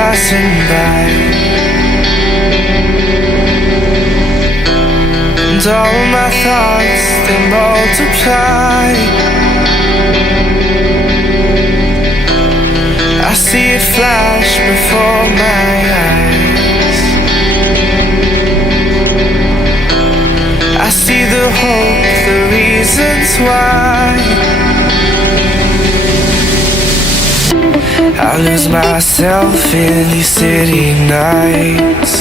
passing by, and all my thoughts, they multiply. I see it flash before my eyes. I see the hope, the reasons why. I lose myself in these city nights.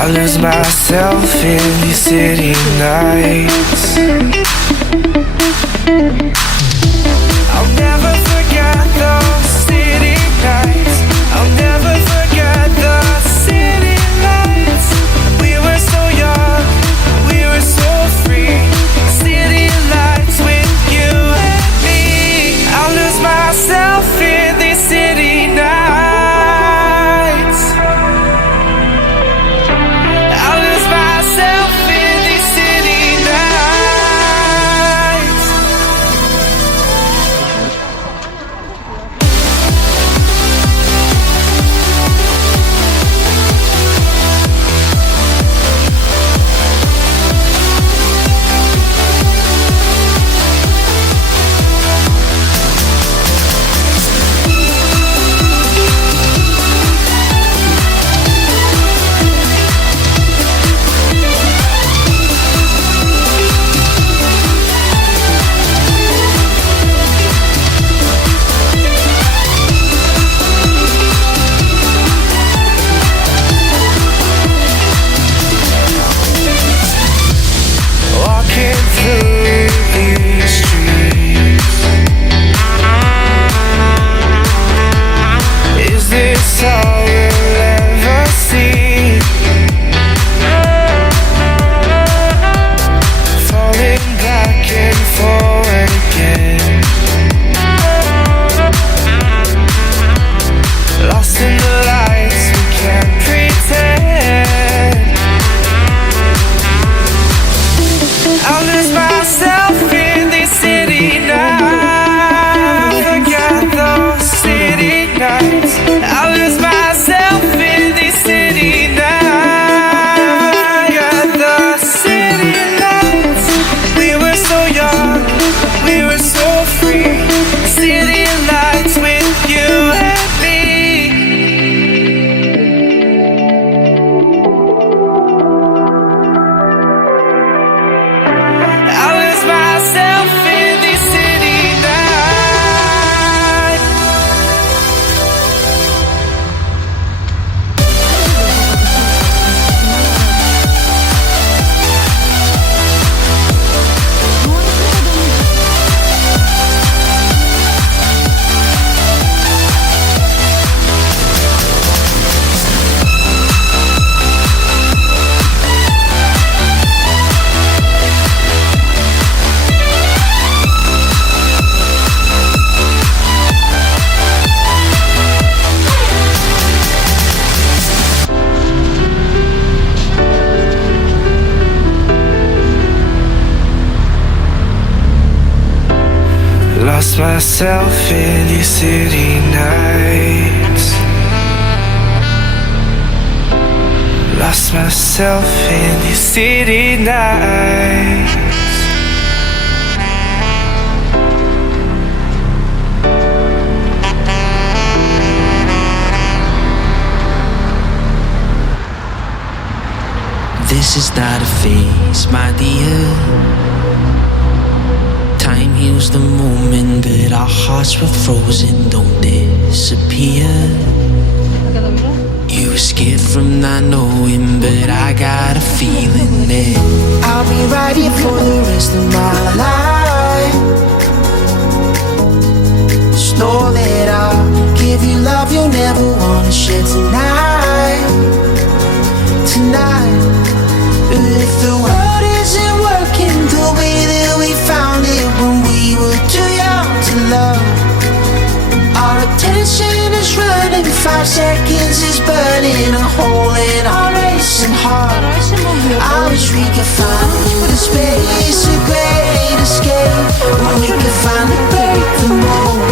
I lose myself in these city nights. I'll never forget those city nights. I'll never forget the city lights. We were so young, we were so free. City lights with you and me. I'll lose myself in these city nights. I'll lose myself in these city nights. Walking through these streets, is this all we'll ever see? Falling back and forward again, lost in the lights, we can't pretend. I'll lose myself in this city night. Forget those city nights. I'll lose myself in this city night. Forget the city lights. We were so young, we were so free. City lights with you and me. I lose myself in this city night. Lost myself in these city nights. Lost myself in these city nights. This is not a phase, my dear. Time heals the moment, but our hearts were frozen, don't disappear. You were scared from not knowing, but I got a feeling that I'll be right here for the rest of my life. Just know that I'll give you love you'll never wanna share tonight. Tonight. But if the world isn't working the way that we found it when we were too young to love, our attention is running, 5 seconds is burning a hole in our racing heart. I wish we could find the space, a great escape, when we could finally break the mold.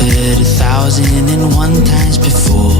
heard 1,001 times before.